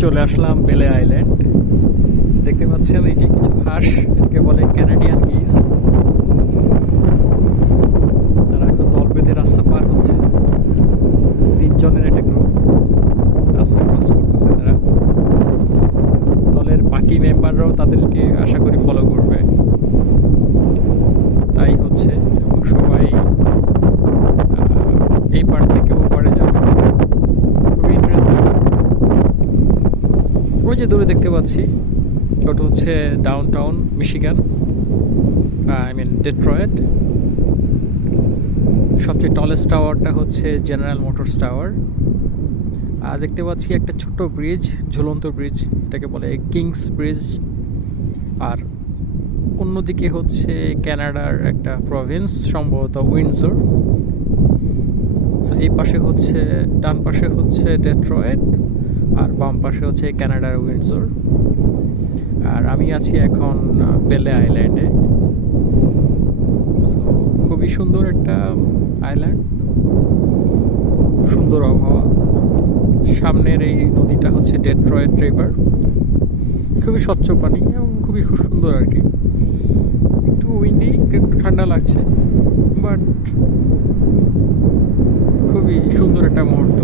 চলে আসলাম বেলে আইল্যান্ড। দেখতে পাচ্ছেন এই যে কিছু হাঁস, এটাকে বলে ক্যানাডিয়ান গিস। তারা এখন দল বেঁধে রাস্তা পার হচ্ছে। 3 জনের একটা গ্রুপ রাস্তা ক্রস করতেছে। তারা দলের বাকি মেম্বাররাও তাদেরকে আশা করি ফলো করবে, তাই হচ্ছে। এবং সবাই এই পার থেকে ওই পারে যাবে। খুবই ইন্টারেস্টিং। ওই যে দূরে দেখতে পাচ্ছি ওটা হচ্ছে downtown Michigan, I mean Detroit. সবচেয়ে টলেস্ট টাওয়ারটা হচ্ছে জেনারেল মোটরস টাওয়ার। আর দেখতে পাচ্ছি একটা ছোট্ট ব্রিজ, ঝুলন্ত ব্রিজ, এটাকে বলে কিংস ব্রিজ। আর অন্যদিকে হচ্ছে কানাডার একটা প্রভিন্স, সম্ভবত উইন্ডসর। এই পাশে হচ্ছে, ডান পাশে হচ্ছে ডেট্রয়েট, আর বাম পাশে হচ্ছে কানাডার উইন্ডসর। আর আমি আছি এখন বেলে আইল্যান্ডে। খুবই সুন্দর একটা আইল্যান্ড, সুন্দর আবহাওয়া। সামনের এই নদীটা হচ্ছে ডেট্রয়েট রিভার, খুবই স্বচ্ছ পানি এবং খুবই খুব সুন্দর আর কি। একটু উইন্ডি, একটু ঠান্ডা লাগছে, বাট খুবই সুন্দর একটা মুহূর্ত।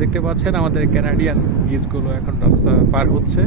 দেখতে পাচ্ছেন আমাদের ক্যানাডিয়ান গিজগুলো এখন রাস্তা পার হচ্ছে।